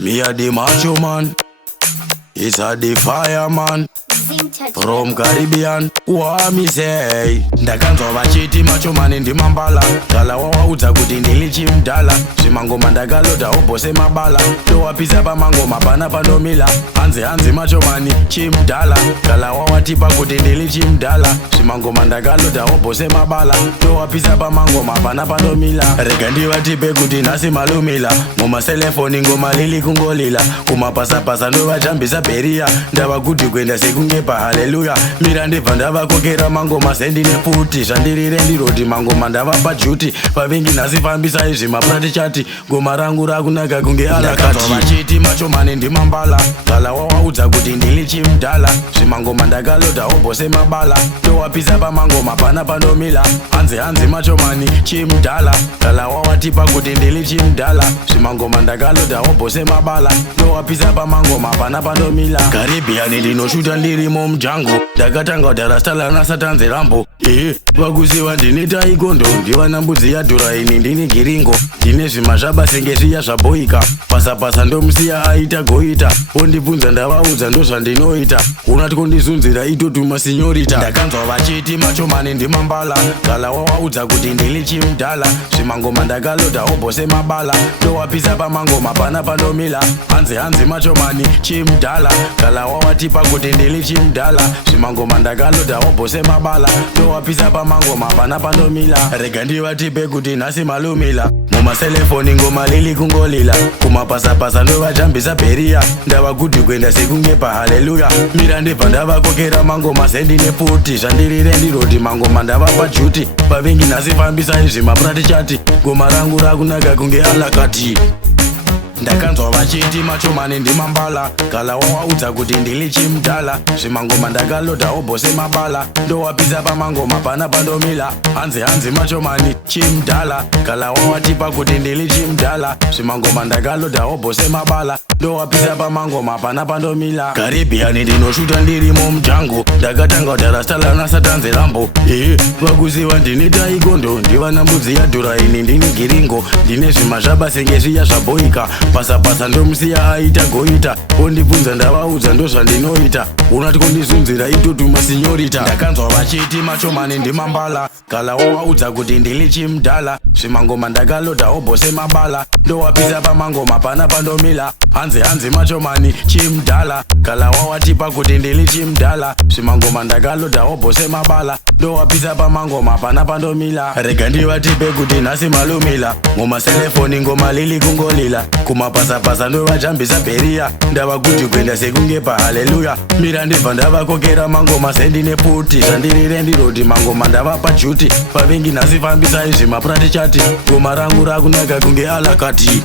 Me a the macho man, it's a the fireman from Caribbean. What me say? Ndakanzwa vachiti macho man ndimambala. Kala wawaudza kuti ndili chimdala. Zvimangoma ndakalota obhose mabala. Towapisa pamangoma pana panomila. Hanzi macho man chimdala. Kala wawatipa kuti ndili chimdala. Zvimangoma ndakalota obhose mabala. Towapisa pamangoma pana panomila. Rega ndivatipe kuti nhasi malumila. Mumaselefoni ngoma lili kungolila. Kumapasapasa ndovajambisa beria. Ndava kuti kwenda sekunge haleluya. Mira ndibva ndavakokera mangoma sendine futi. Zvandirire ndiroti mangoma ndavapa juti. Pavingi nhasifambisa izvi maprati chati. Goma rangu rakunaka kunge alakati. Vachiti macho mane ndimambala. Kala wawaudza kuti ndili chimdala. Zvimangoma ndakalota obhose mabala. Towapisa pamangoma pana panomila. Hanzi macho mani chimdala. Kala wawatipa kuti ndili chimdala. Zvimangoma ndakalota obhose mabala. Towapisa pamangoma pana panomila. Caribbean ndinoshuta ndirimo mjango. Ndakatanga darastala nasatanze rambo. Vakuziva ndine taikondo. Ndivana mbudzi yadhura ini ndini giringo. Ndine zvimazvaba senge zviya zvaboika. Pasapasa ndomusiya aita goita. Ondibvunza ndavaudza ndozvandinoita. Unati kondizunzira itotuma sinyorita. Ndakanzwa vachiti macho mane ndimambala. Kala wawaudza kuti ndili chimdala. Zvimangoma ndakalota obhose mabala. Towapisa pamangoma pana panomila. Hanzi macho mani chimdala. Kala wawatipa kuti ndili chimdala. Zvimangoma ndakalota obhose mabala. Towapisa pamangoma pana panomila. Rega ndivatipe kuti nhasi malumila. Mumaselefoni ngoma lili kungolila. Kumapasapasa ndovajambisa beria. Ndava kuti kwenda sekunge haleluya. Mira ndibva ndavakokera mangoma sendine futi. Zvandirire ndiroti mangoma ndavapa juti. Pavingi nhasifambisa izvi maprati chati. Goma rangu rakunaka kunge alakati. Ndakanzwa vachiti macho mane ndimambala. Kala wawaudza kuti ndili chimdala. Zvimangoma ndakalota obhose mabala. Ndowapisa pamangoma pana panomila. Hanzi macho mani chimdala. Kala wawatipa kuti ndili chimdala. Zvimangoma ndakalota obhose mabala. Ndowapisa pamangoma pana panomila. Caribbean ndinoshuta ndirimo mjango. Ndakatanga darastala nasatanze rambo. Vakuziva ndine taikondo. Ndivana mbudzi yadhura ini ndini giringo. Ndine zvimazvaba senge zviya zvaboika. Pasapasa ndomusiya aita goita. Ondibvunza ndavaudza ndozvandinoita. Unati kondizunzira itotuma sinyorita. Ndakanzwa vachiti macho mane ndimambala. Kala wawaudza kuti ndili chimdala. Zvimangoma ndakalota obhose mabala. Ndowapisa pamangoma pana panomila. Hanzi macho mani chimdala. Kala wawatipa kuti ndili chimdala. Zvimangoma ndakalota obhose mabala. Ndowapisa pamangoma pana panomila. Rega ndivatipe kuti nhasi malumila. Mumaselefoni ngoma lili kungolila. Kumapasapasa ndovajambisa beria. Ndava kuti kwenda sekunge haleluya. Mira ndibva ndavakokera mangoma sendine futi. Zvandirire ndiroti mangoma ndavapa juti. Pavingi nhasifambisa izvi maprati chati. Goma rangu rakunaka kunge alakati.